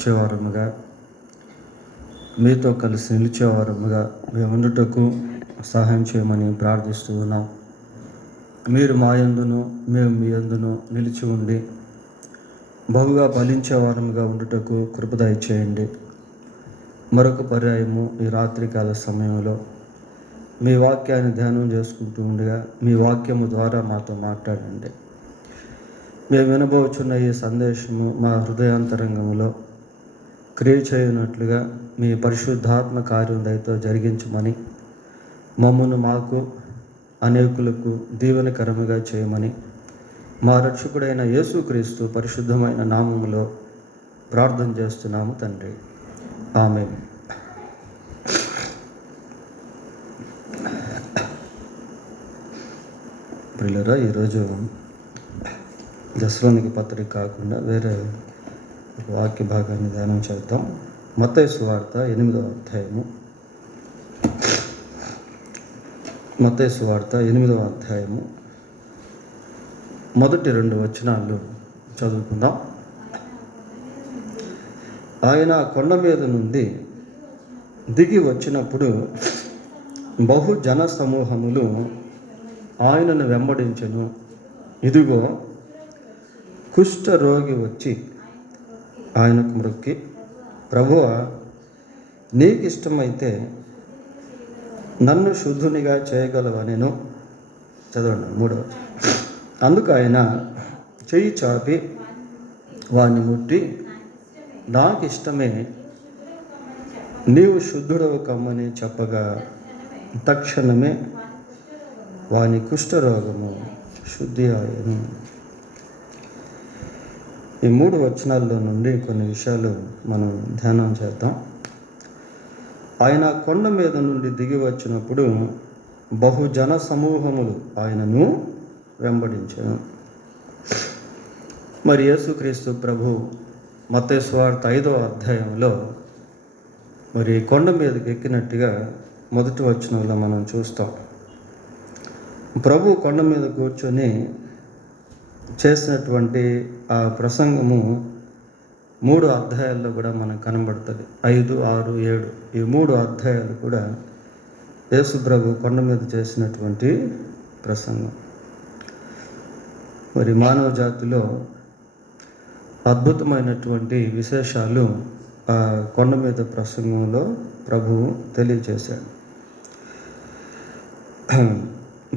నడిచేవారముగా, మీతో కలిసి నిలిచేవారముగా మేము ఉండుటకు సహాయం చేయమని ప్రార్థిస్తూ ఉన్నాం. మీరు మా యందును మేము మీ యందును నిలిచి ఉండి బహుగా ఫలించేవారముగా ఉండుటకు కృప దయచేయండి. మరొక పర్యాయము ఈ రాత్రికాల సమయంలో మీ వాక్యాన్ని ధ్యానం చేసుకుంటూ ఉండగా మీ వాక్యము ద్వారా మాతో మాట్లాడండి. మేము వినబోచున్న ఈ సందేశము మా హృదయాంతరంగంలో క్రియ చేయనట్లుగా మీ పరిశుద్ధాత్మ కార్యం దయతో జరిగించమని, మమ్మను మాకు అనేకులకు దీవెనకరముగా చేయమని మా రక్షకుడైన యేసుక్రీస్తు పరిశుద్ధమైన నామములో ప్రార్థన చేస్తున్నాము తండ్రి. ఆమేన్. ప్రియులారా, ఈరోజు దశలోనికి పత్రిక కాకుండా వేరే ఒక వాక్య భాగాన్ని ధ్యానం చేద్దాం. మత్తయి సువార్త 8వ అధ్యాయము. మత్తయి సువార్త 8వ అధ్యాయము మొదటి 2 వచనాలు చదువుకుందాం. ఆయన కొండ మీద నుండి దిగి వచ్చినప్పుడు బహు జన సమూహములు ఆయనను వెంబడించెను. ఇదిగో, కుష్ఠ రోగి వచ్చి ఆయనకు మ్రొక్కి, ప్రభువా, నీకు ఇష్టమైతే నన్ను శుద్ధునిగా చేయగలవనెను. చదవండి 3వ. అందుకు ఆయన చెయ్యి చాపి వాణ్ణి ముట్టి, నాకు ఇష్టమే, నీవు శుద్ధుడవు కమ్మని చెప్పగా తక్షణమే వాని కుష్ఠరోగము శుద్ధి ఆయను. ఈ 3 వచనాల్లో నుండి కొన్ని విషయాలు మనం ధ్యానం చేద్దాం. ఆయన కొండ మీద నుండి దిగి వచ్చినప్పుడు బహుజన సమూహములు ఆయనను వెంబడించాను. మరి యేసుక్రీస్తు ప్రభు మత్తయి సువార్త 5వ అధ్యాయంలో మరి కొండ మీదకి ఎక్కినట్టుగా మొదటి వచనంలో మనం చూస్తాం. ప్రభు కొండ మీద కూర్చొని చేసినటువంటి ఆ ప్రసంగము 3 అధ్యాయాల్లో కూడా మనకు కనబడుతుంది. 5, 6, 7 ఈ 3 అధ్యాయాలు కూడా యేసు ప్రభు కొండ మీద చేసినటువంటి ప్రసంగం. మరి మానవ జాతిలో అద్భుతమైనటువంటి విశేషాలు ఆ కొండ మీద ప్రసంగంలో ప్రభువు తెలియజేశాడు.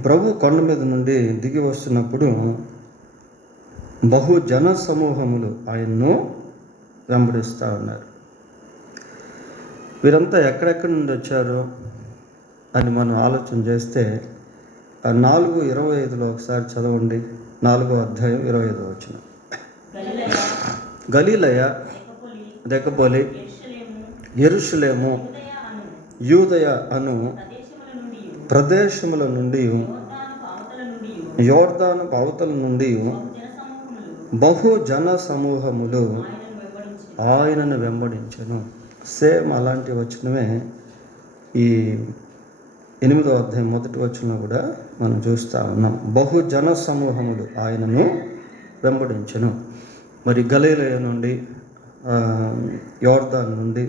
ప్రభు కొండ మీద నుండి దిగి వస్తున్నప్పుడు బహు జన సమూహములు ఆయన్ను వెంబడిస్తూ ఉన్నారు. వీరంతా ఎక్కడెక్కడి నుండి వచ్చారో అని మనం ఆలోచన చేస్తే 4:25 ఒకసారి చదవండి. 4వ అధ్యాయం 25వ వచనం. గలిలయ, దెకపొలి, యెరూషలేము, యూదయ అను ప్రదేశముల నుండి, యోర్దాను అవతల నుండి బహు జన సమూహములు ఆయనను వెంబడించెను. సేమ్ అలాంటి వచనమే ఈ 8వ అధ్యాయం మొదటి వచనంలో కూడా మనం చూస్తూ ఉన్నాం. బహు జన సమూహములు ఆయనను వెంబడించెను. మరి గలిలయ నుండి, యోర్దాన్ నుండి,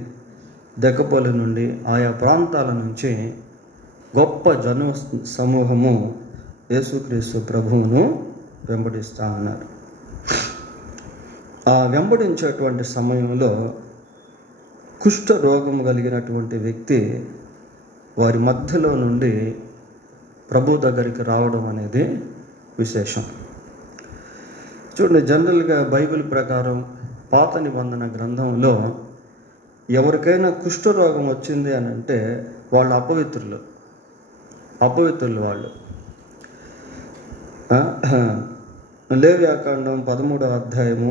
దెకపొలి నుండి, ఆయా ప్రాంతాల నుంచి గొప్ప జన సమూహము యేసుక్రీస్తు ప్రభువును వెంబడిస్తూ ఉన్నారు. ఆ వెంబడించేటువంటి సమయంలో కుష్ఠ రోగం కలిగినటువంటి వ్యక్తి వారి మధ్యలో నుండి ప్రభు దగ్గరికి రావడం అనేది విశేషం. చూడండి, జనరల్గా బైబిల్ ప్రకారం పాత నిబంధన గ్రంథంలో ఎవరికైనా కుష్ఠరోగం వచ్చింది అని అంటే వాళ్ళు అపవిత్రులు వాళ్ళు. లేవ్యాకాండం 13వ అధ్యాయము,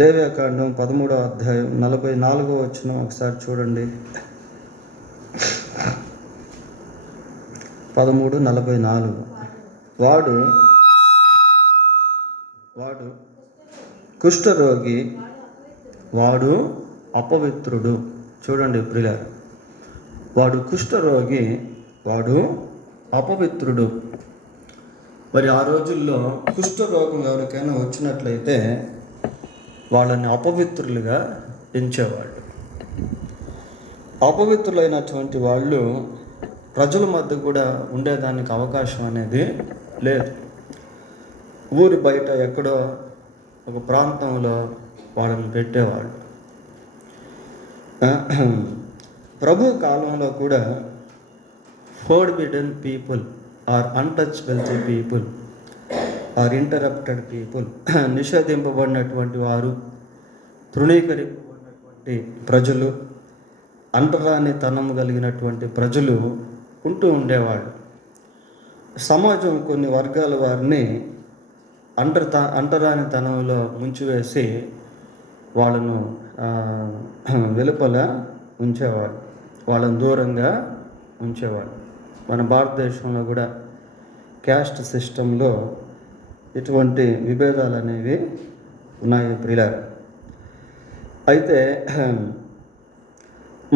లేవ్యాకాండం 13వ అధ్యాయం 44వ వచనం ఒకసారి చూడండి. 13:44. వాడు కుష్ఠరోగి, వాడు అపవిత్రుడు. చూడండి ప్రియులారా, వాడు కుష్ఠరోగి, వాడు అపవిత్రుడు. మరి ఆ రోజుల్లో కుష్ఠరోగం ఎవరికైనా వచ్చినట్లయితే వాళ్ళని అపవిత్రులుగా ఎంచేవాళ్ళు. అపవిత్రులైనటువంటి వాళ్ళు ప్రజల మధ్య కూడా ఉండేదానికి అవకాశం అనేది లేదు. ఊరి బయట ఎక్కడో ఒక ప్రాంతంలో వాళ్ళని పెట్టేవాళ్ళు. ప్రభు కాలంలో కూడా forbidden people or untouchable people or interrupted people, నిషేధింపబడినటువంటి వారు, తృణీకరింపబడినటువంటి ప్రజలు, అంటరాని తనము కలిగినటువంటి ప్రజలు ఉంటూ ఉండేవాళ్ళు. సమాజం కొన్ని వర్గాల వారిని అంటరాని తనంలో ముంచివేసి వాళ్ళను వెలుపల ఉంచేవాళ్ళు, వాళ్ళని దూరంగా ఉంచేవాళ్ళు. మన భారతదేశంలో కూడా క్యాస్ట్ సిస్టంలో ఇటువంటి విభేదాలు అనేవి ఉన్నాయి ప్రియులారా. అయితే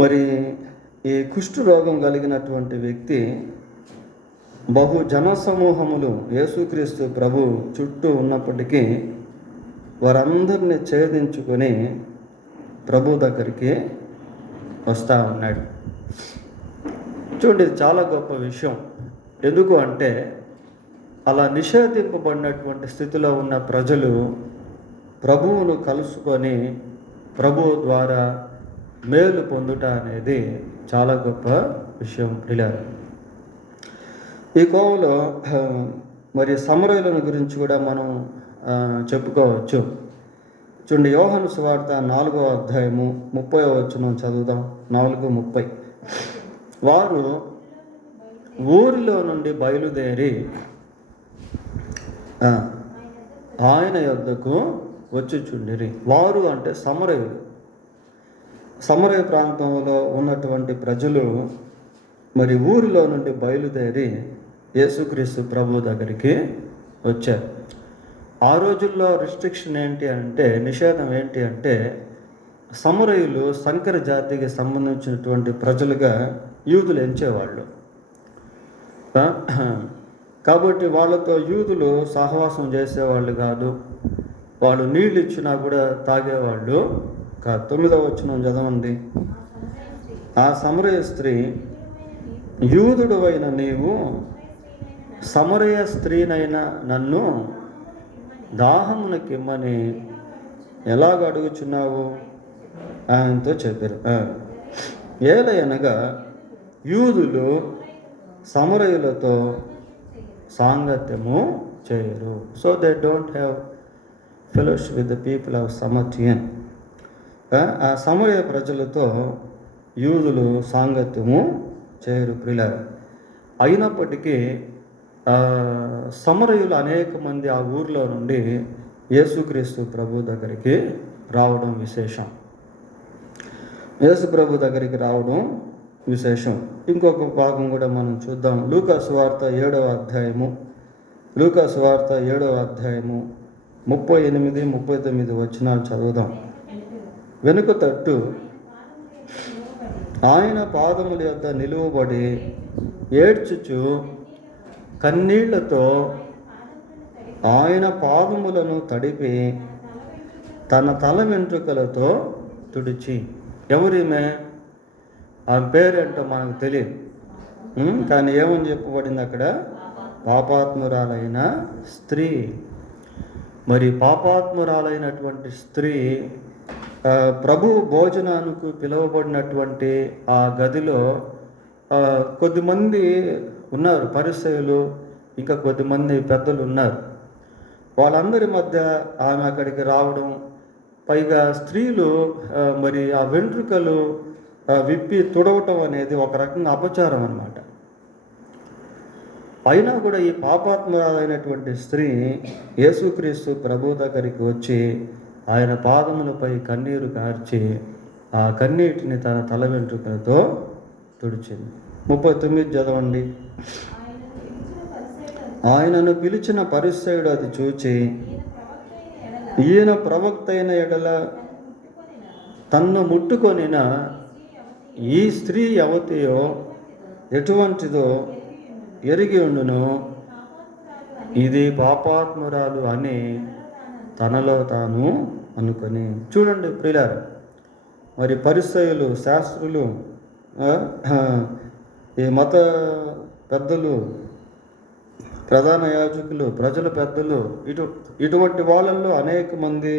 మరి ఈ కుష్టు రోగం కలిగినటువంటి వ్యక్తి బహు జనసమూహములు యేసుక్రీస్తు ప్రభు చుట్టూ ఉన్నప్పటికీ వారందరినీ ఛేదించుకొని ప్రభు దగ్గరికి వస్తూ ఉన్నాడు. చూడండి, ఇది చాలా గొప్ప విషయం. ఎందుకు అంటే అలా నిషేధింపబడినటువంటి స్థితిలో ఉన్న ప్రజలు ప్రభువును కలుసుకొని ప్రభువు ద్వారా మేలు పొందుట అనేది చాలా గొప్ప విషయం ప్రియులారా. ఈ కోవలో మరి సమరయులను గురించి కూడా మనం చెప్పుకోవచ్చు. చూడండి, యోహాను సువార్త 4వ అధ్యాయము 30వ వచనం చదువుదాం. 4:30. వారు ఊరిలో నుండి బయలుదేరి ఆయన యొద్దకు వచ్చుచుండిరి. వారు అంటే సమరయులు. సమరయ ప్రాంతంలో ఉన్నటువంటి ప్రజలు మరి ఊరిలో నుండి బయలుదేరి యేసుక్రీస్తు ప్రభు దగ్గరికి వచ్చారు. ఆ రోజుల్లో రిస్ట్రిక్షన్ ఏంటి అంటే, నిషేధం ఏంటి అంటే, సమరయులు సంకర జాతికి సంబంధించినటువంటి ప్రజలుగా యూదులు ఎంచేవాళ్ళు. కాబట్టి వాళ్ళతో యూదులు సహవాసం చేసేవాళ్ళు కాదు. వాళ్ళు నీళ్ళు ఇచ్చినా కూడా తాగేవాళ్ళు కాదు. 9వ వచనం చదవండి. ఆ సమరయ స్త్రీ, యూదుడు అయిన నీవు సమరయ స్త్రీనైనా నన్ను దాహమునకిమ్మని ఎలాగ అడుగుచున్నావు ఆయనతో చెప్పారు. ఏలయనగా యూదులు సమరయులతో సాంగత్యము చేయరు. So they don't have fellowship with the people of Samaritan. ఆ సమరయ ప్రజలతో యూదులు సాంగత్యము చేయరు ప్రియులారా. అయినప్పటికీ సమరయులు అనేక మంది ఆ ఊర్లో నుండి యేసుక్రీస్తు ప్రభు దగ్గరికి రావడం విశేషం. యేసు ప్రభు దగ్గరికి రావడం విశేషం. ఇంకొక భాగం కూడా మనం చూద్దాం. లూకా సువార్త 7వ అధ్యాయము 38, 39 వచనాలు చదువుదాం. వెనుక తట్టు ఆయన పాదముల యొద్ద నిలువబడి ఏడ్చుచు కన్నీళ్లతో ఆయన పాదములను తడిపి తన తల వెంట్రుకలతో తుడిచి. ఎవరిమే? ఆ పేరేంటో మనకు తెలియదు, కానీ ఏమని చెప్పబడింది అక్కడ? పాపాత్మురాలైన స్త్రీ. మరి పాపాత్మురాలైనటువంటి స్త్రీ ప్రభు భోజనానికి పిలువబడినటువంటి ఆ గదిలో కొద్దిమంది ఉన్నారు, పరిసయ్యులు, ఇంకా కొద్దిమంది పెద్దలు ఉన్నారు. వాళ్ళందరి మధ్య ఆమె అక్కడికి రావడం, పైగా స్త్రీలు మరి ఆ వెంట్రుకలు విప్పి తుడవటం అనేది ఒక రకంగా అపచారం అన్నమాట. అయినా కూడా ఈ పాపాత్మురాలైనటువంటి స్త్రీ యేసుక్రీస్తు ప్రభు దగ్గరికి వచ్చి ఆయన పాదములపై కన్నీరు కార్చి ఆ కన్నీటిని తన తల వెంట్రుకలతో తుడిచింది. 39 చదవండి. ఆయనను పిలిచిన పరిసయ్యుడు అది చూచి, ఈయన ప్రవక్త అయిన ఎడల తన్ను ముట్టుకొనిన ఈ స్త్రీ ఎవతియో ఎటువంటిదో ఎరిగి ఉండును, ఇది పాపాత్మురాలు అని తనలో తాను అనుకొని. చూడండి ప్రియులారా, మరి పరిసయ్యులు, శాస్త్రులు, ఈ మత పెద్దలు, ప్రధాన యాజకులు, ప్రజల పెద్దలు, ఇటువంటి వాళ్ళల్లో అనేక మంది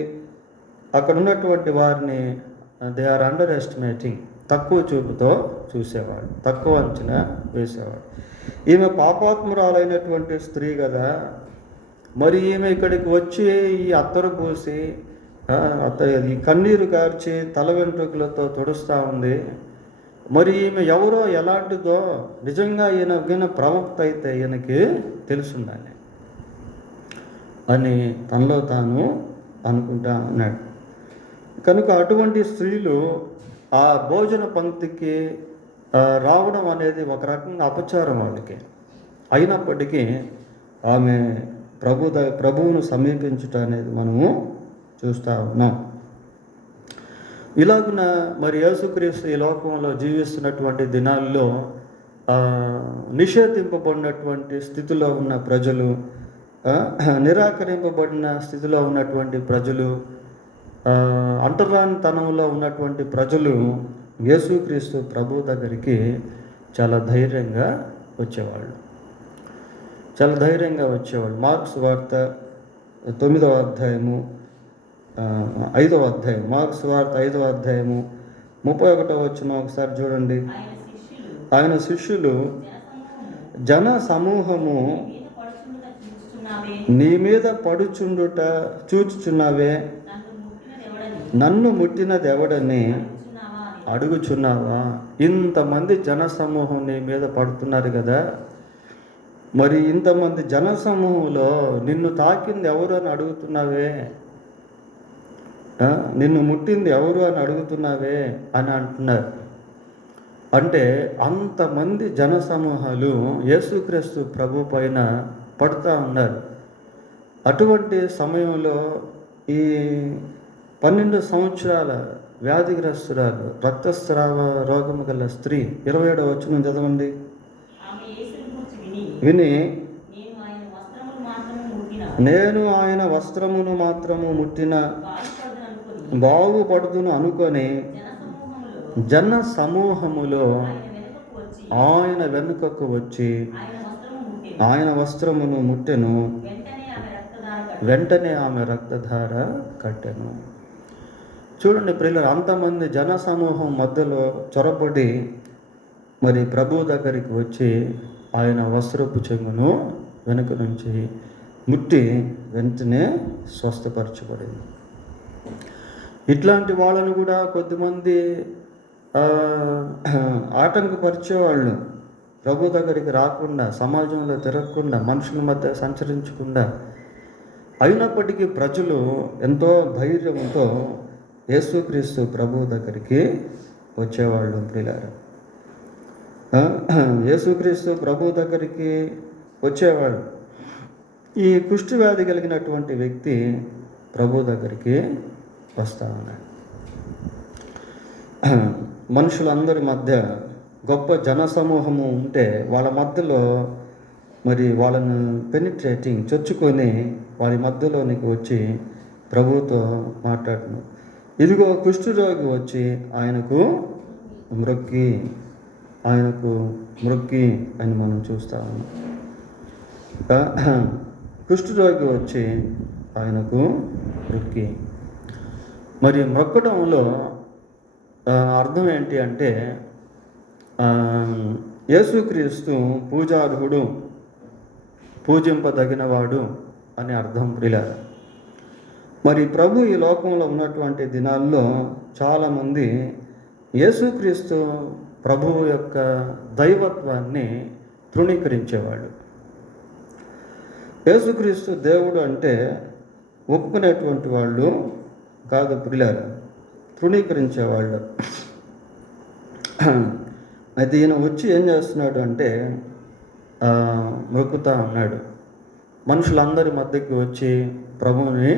అక్కడ ఉన్నటువంటి వారిని దే ఆర్ అండర్ ఎస్టిమేటింగ్, తక్కువ చూపుతో చూసేవాడు, తక్కువ అంచనా వేసేవాడు. ఈమె పాపాత్మురాలైనటువంటి స్త్రీ కదా, మరి ఈమె ఇక్కడికి వచ్చి ఈ అత్తరు పూసి ఈ కన్నీరు కార్చి తల వెంట్రుకలతో తుడుస్తూ ఉంది. మరి ఈమె ఎవరో ఎలాంటిదో నిజంగా ఈయన ప్రవక్త అయితే ఈయనకి తెలుసుండాలి అని తనలో తాను అనుకుంటా ఉన్నాడు. కనుక అటువంటి స్త్రీలు ఆ భోజన పంక్తికి రావడం అనేది ఒక రకంగా అపచారం వాళ్ళకి. అయినప్పటికీ ఆమె ప్రభువును సమీపించుట అనేది మనము చూస్తూ ఉన్నాం. ఇలాగున మరి యేసుక్రీస్తు ఈ లోకంలో జీవిస్తున్నటువంటి దినాల్లో నిషేధింపబడినటువంటి స్థితిలో ఉన్న ప్రజలు, నిరాకరింపబడిన స్థితిలో ఉన్నటువంటి ప్రజలు, అంటరానితనంలో ఉన్నటువంటి ప్రజలు యేసుక్రీస్తు ప్రభు దగ్గరికి చాలా ధైర్యంగా వచ్చేవాళ్ళు. మార్కు సువార్త 9వ అధ్యాయము 5వ అధ్యాయం, మార్కు సువార్త 5వ అధ్యాయము 31వ వచనం ఒకసారి చూడండి. ఆయన శిష్యులు జన సమూహము నీ మీద పడుచుండుట చూచుచున్నావే, నన్ను ముట్టినది ఎవడని అడుగుచున్నావా? ఇంతమంది జన సమూహం నీ మీద పడుతున్నారు కదా, మరి ఇంతమంది జన సమూహంలో నిన్ను తాకింది ఎవరు అని అడుగుతున్నావే, నిన్ను ముట్టింది ఎవరు అని అడుగుతున్నావే అని అంటున్నారు. అంటే అంతమంది జన సమూహాలు యేసుక్రీస్తు ప్రభు పైన పడుతూ ఉన్నారు. అటువంటి సమయంలో ఈ 12 సంవత్సరాల వ్యాధిగ్రస్తురాలు, రక్తస్రావ రోగము గల స్త్రీ, 27వ వచనం చదవండి. విని నేను ఆయన వస్త్రమును మాత్రము ముట్టిన బాగుపడుదును అనుకొని జన సమూహములో ఆయన వెనుకకు వచ్చి ఆయన వస్త్రమును ముట్టెను, వెంటనే ఆమె రక్తధార కట్టెను. చూడండి ప్రియులారా, అంతమంది జన సమూహం మధ్యలో చొరబడి మరి ప్రభు దగ్గరికి వచ్చి ఆయన వస్త్రపు చెంగును వెనుక నుంచి ముట్టి వెంటనే స్వస్థపరచబడింది. ఇట్లాంటి వాళ్ళను కూడా కొద్దిమంది ఆటంకపరిచేవాళ్ళు, ప్రభు దగ్గరికి రాకుండా, సమాజంలో తిరగకుండా, మనుషుల మధ్య సంచరించకుండా. అయినప్పటికీ ప్రజలు ఎంతో ధైర్యంతో యేసుక్రీస్తు ప్రభు దగ్గరికి వచ్చేవాళ్ళు. ప్రియులారా, యేసుక్రీస్తు ప్రభు దగ్గరికి వచ్చేవాడు. ఈ కుష్ఠవ్యాధి కలిగినటువంటి వ్యక్తి ప్రభు దగ్గరికి వస్తా ఉన్నాడు. మనుషులందరి మధ్య గొప్ప జన సమూహము ఉంటే వాళ్ళ మధ్యలో మరి వాళ్ళను పెనిట్రేటింగ్, చొచ్చుకొని వారి మధ్యలోనికి వచ్చి ప్రభుతో మాట్లాడును. ఇదిగో కుష్ఠరోగి వచ్చి ఆయనకు మ్రొక్కి అని మనం చూస్తాము. కుష్ఠరోగి వచ్చి ఆయనకు మ్రొక్కి, మరి మ్రొక్కడంలో అర్థం ఏంటి అంటే యేసుక్రీస్తు పూజార్హుడు, పూజింపదగినవాడు అని అర్థం. ప్రియులారా, మరి ప్రభు ఈ లోకంలో ఉన్నటువంటి దినాల్లో చాలామంది యేసుక్రీస్తు ప్రభువు యొక్క దైవత్వాన్ని తృణీకరించేవాడు. యేసుక్రీస్తు దేవుడు అంటే ఒప్పుకునేటువంటి వాళ్ళు కాదు ప్రియులారా, తృణీకరించేవాళ్ళు. అయితే ఈయన వచ్చి ఏం చేస్తున్నాడు అంటే మొక్కుతా ఉన్నాడు. మనుషులందరి మధ్యకి వచ్చి ప్రభువుని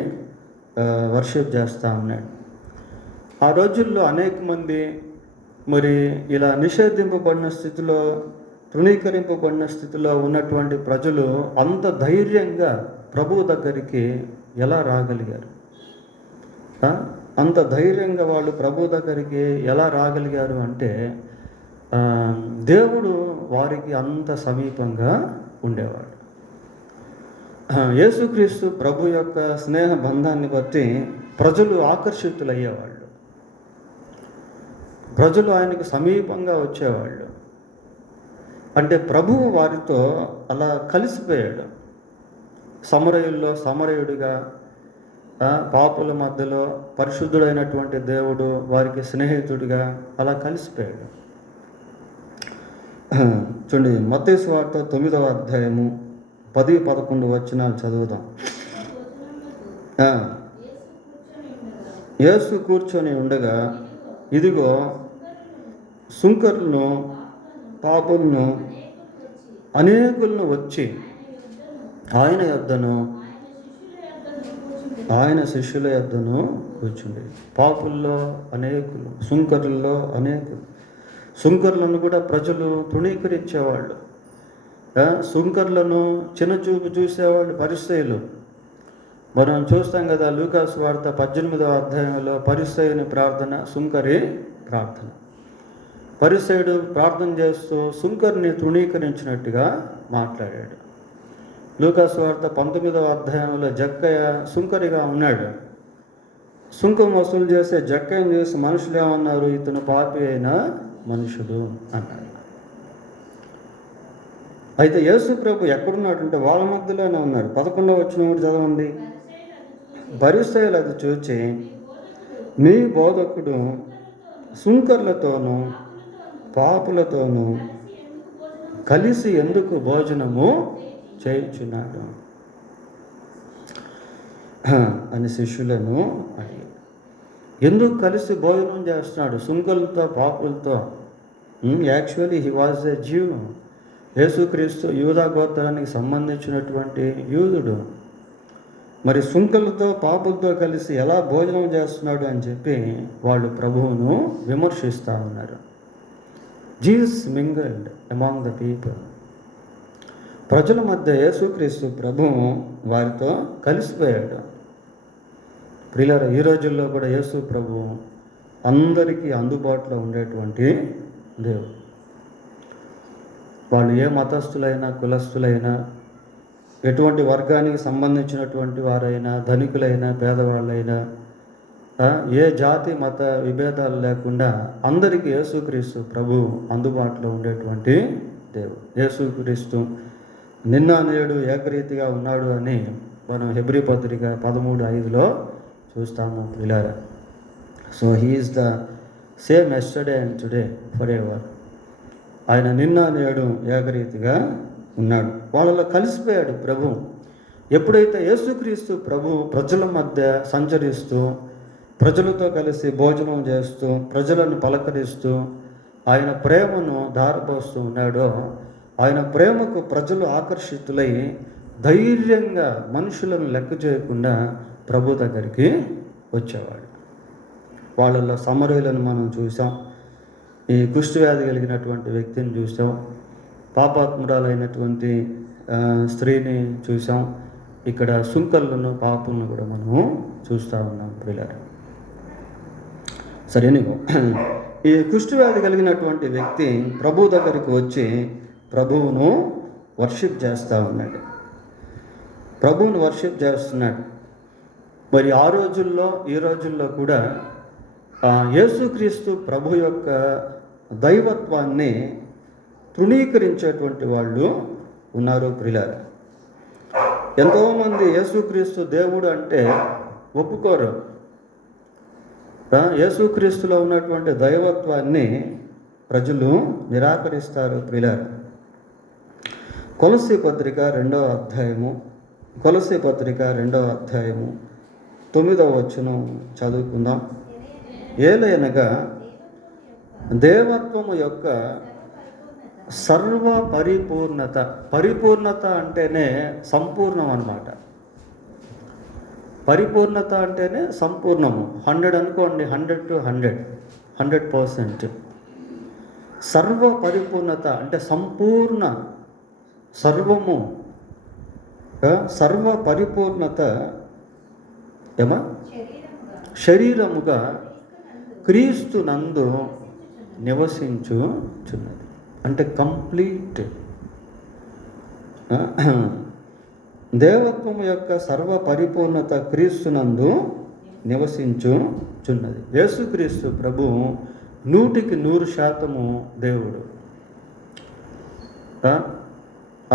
వర్షిప్ చేస్తూ ఉన్నాడు. ఆ రోజుల్లో అనేక మంది మరి ఇలా నిషేధింపబడిన స్థితిలో, తృణీకరింపబడిన స్థితిలో ఉన్నటువంటి ప్రజలు అంత ధైర్యంగా ప్రభువు దగ్గరికి ఎలా రాగలిగారు? అంత ధైర్యంగా వాళ్ళు ప్రభు దగ్గరికి ఎలా రాగలిగారు అంటే దేవుడు వారికి అంత సమీపంగా ఉండేవాడు. యేసుక్రీస్తు ప్రభు యొక్క స్నేహ బంధాన్ని బట్టి ప్రజలు ఆకర్షితులయ్యేవాళ్ళు, ప్రజలు ఆయనకు సమీపంగా వచ్చేవాళ్ళు. అంటే ప్రభువు వారితో అలా కలిసిపోయాడు. సమరయుల్లో సమరయుడిగా, పాపుల మధ్యలో పరిశుద్ధుడైనటువంటి దేవుడు వారికి స్నేహితుడిగా అలా కలిసిపోయాడు. చూడండి, మత్తయి సువార్త 9వ అధ్యాయము 10-11 వచనాలు చదువుదాం. యేసు కూర్చొని ఉండగా ఇదిగో సుంకరులను పాపులను అనేకులను వచ్చి ఆయన యొద్దను ఆయన శిష్యుల యొద్దను కూర్చుండి. పాపుల్లో అనేకులు, సుంకరుల్లో అనేకులు. సుంకరులను కూడా ప్రజలు తృణీకరించేవాళ్ళు. సుంకరులను చిన్నచూపు చూసేవాళ్ళు పరిసయ్యులు. మనం చూస్తాం కదా, లూకా సువార్త 18వ అధ్యాయంలో పరిసయ్యుని ప్రార్థన, సుంకరి ప్రార్థన. పరిసయ్యుడు ప్రార్థన చేస్తూ సుంకరిని తృణీకరించినట్టుగా మాట్లాడాడు. లూకా సువార్త 19వ అధ్యాయంలో జక్కయ్య సుంకరిగా ఉన్నాడు. సుంకం వసూలు చేసే జక్కయ్యను చూసి మనుషులు ఏమన్నారు, ఇతను పాపి అయిన మనుషుడు అన్నారు. అయితే యేసు ప్రభు ఎక్కడున్నాడంటే వాళ్ళ మధ్యలోనే ఉన్నాడు. 11వ వచనం కూడా చదవండి. పరిసయ్యులు అది చూచి, మీ బోధకుడు సుంకర్లతోనూ పాపులతోనూ కలిసి ఎందుకు భోజనము చేయుచున్నాడు అని శిష్యులను అడిగాడు. ఎందుకు కలిసి భోజనం చేస్తున్నాడు సుంకరులతో పాపులతో? Actually he was a జ్యూ. యేసుక్రీస్తు యూదా గోత్రానికి సంబంధించినటువంటి యూదుడు. మరి సుంకరులతో పాపులతో కలిసి ఎలా భోజనం చేస్తున్నాడు అని చెప్పి వాళ్ళు ప్రభువును విమర్శిస్తూ ఉన్నారు. Jesus mingled among the people. ప్రజల మధ్య యేసుక్రీస్తు ప్రభువు వారితో కలిసిపోయాడు. ప్రియులారా, ఈ రోజుల్లో కూడా యేసు ప్రభువు అందరికీ అందుబాటులో ఉండేటువంటి దేవుడు. వాళ్ళు ఏ మతస్థులైనా, కులస్థులైనా, ఎటువంటి వర్గానికి సంబంధించినటువంటి వారైనా, ధనికులైనా, పేదవాళ్ళైనా, ఏ జాతి మత విభేదాలు లేకుండా అందరికీ యేసుక్రీస్తు ప్రభు అందుబాటులో ఉండేటువంటి దేవుడు. యేసుక్రీస్తు నిన్న నేడు ఏకరీతిగా ఉన్నాడు అని మనం హెబ్రీ పత్రిక 13:5లో చూస్తాము ప్రియులారా. So he is the same yesterday and today for ever. ఆయన నిన్న నేడు ఏకరీతిగా ఉన్నాడు. వాళ్ళలో కలిసిపోయాడు ప్రభు. ఎప్పుడైతే యేసుక్రీస్తు ప్రభు ప్రజల మధ్య సంచరిస్తూ, ప్రజలతో కలిసి భోజనం చేస్తూ, ప్రజలను పలకరిస్తూ, ఆయన ప్రేమను ధారపోస్తూ ఉన్నాడో, ఆయన ప్రేమకు ప్రజలు ఆకర్షితులై ధైర్యంగా మనుషులను లెక్క చేయకుండా ప్రభు దగ్గరికి వచ్చేవాడు. వాళ్ళల్లో సమరయులను మనం చూసాం. ఈ కుష్ఠవ్యాధి కలిగినటువంటి వ్యక్తిని చూసాం. పాపాత్మురాలైనటువంటి స్త్రీని చూసాం. ఇక్కడ సుంకర్లను, పాపులను కూడా మనము చూస్తూ ఉన్నాం ప్రియులారా. సరేనిగో, ఈ కుష్ఠవ్యాధి కలిగినటువంటి వ్యక్తి ప్రభు దగ్గరికి వచ్చి ప్రభువును వర్షిప్ చేస్తూ ఉన్నాడు. ప్రభువును వర్షిప్ చేస్తున్నాడు. మరి ఆ రోజుల్లో, ఈ రోజుల్లో కూడా యేసుక్రీస్తు ప్రభు యొక్క దైవత్వాన్ని తృణీకరించేటువంటి వాళ్ళు ఉన్నారు ప్రియులారా. ఎంతోమంది యేసుక్రీస్తు దేవుడు అంటే ఒప్పుకోరు. యేసుక్రీస్తులో ఉన్నటువంటి దైవత్వాన్ని ప్రజలు నిరాకరిస్తారు ప్రియులారా. కొలస్సీ పత్రిక 2వ అధ్యాయము 9వ వచనం చదువుకుందాం. ఏలైనగా దేవత్వము యొక్క సర్వ పరిపూర్ణత. పరిపూర్ణత అంటేనే సంపూర్ణం అన్నమాట. పరిపూర్ణత అంటేనే సంపూర్ణము. 100 అనుకోండి, 100 to 100%. సర్వ పరిపూర్ణత అంటే సంపూర్ణ, సర్వము, సర్వ పరిపూర్ణత శరీరముగా క్రీస్తు నందు నివసించుచున్నది. అంటే కంప్లీట్ దేవత్వము యొక్క సర్వ పరిపూర్ణత క్రీస్తునందు నివసించుచున్నది. యేసుక్రీస్తు ప్రభు 100% దేవుడు.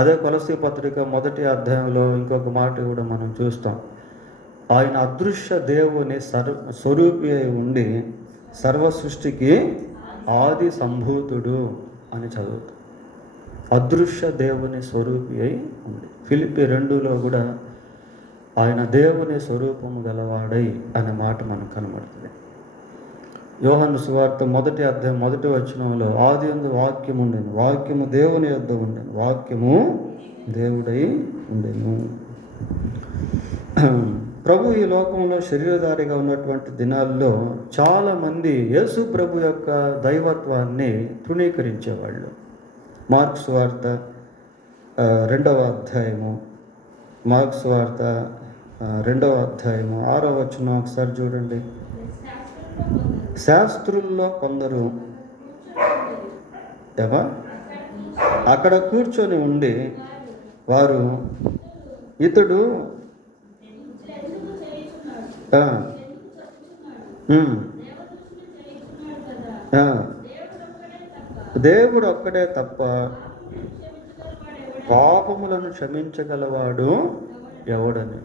అదే కొలస్సీ పత్రిక 1వ అధ్యాయంలో ఇంకొక మాట కూడా మనం చూస్తాం. ఆయన అదృశ్య దేవుని స్వరూపి అయి ఉండి సర్వ సృష్టికి ఆది సంభూతుడు అని చదువుతాం. అదృశ్య దేవుని స్వరూపి అయి ఉంది. ఫిలిప్పి 2లో కూడా ఆయన దేవుని స్వరూపము గలవాడై అనే మాట మనకు కనబడుతుంది. యోహాను సువార్త 1వ అధ్యాయం 1వ వచనంలో ఆదియందు వాక్యము ఉండెను, వాక్యము దేవుని యొద్ద ఉండెను, వాక్యము దేవుడై ఉండెను. ప్రభు ఈ లోకంలో శరీరధారిగా ఉన్నటువంటి దినాల్లో చాలామంది యేసు ప్రభు యొక్క దైవత్వాన్ని తృణీకరించేవాళ్ళు. మార్కు సువార్త 2వ అధ్యాయము, మార్కు సువార్త 2వ అధ్యాయము 6వ వచనం ఒకసారి చూడండి. శాస్త్రుల్లో కొందరు అక్కడ కూర్చొని ఉండి వారు ఇతడు దేవుడు ఒక్కడే తప్ప పాపములను క్షమించగలవాడు ఎవడని.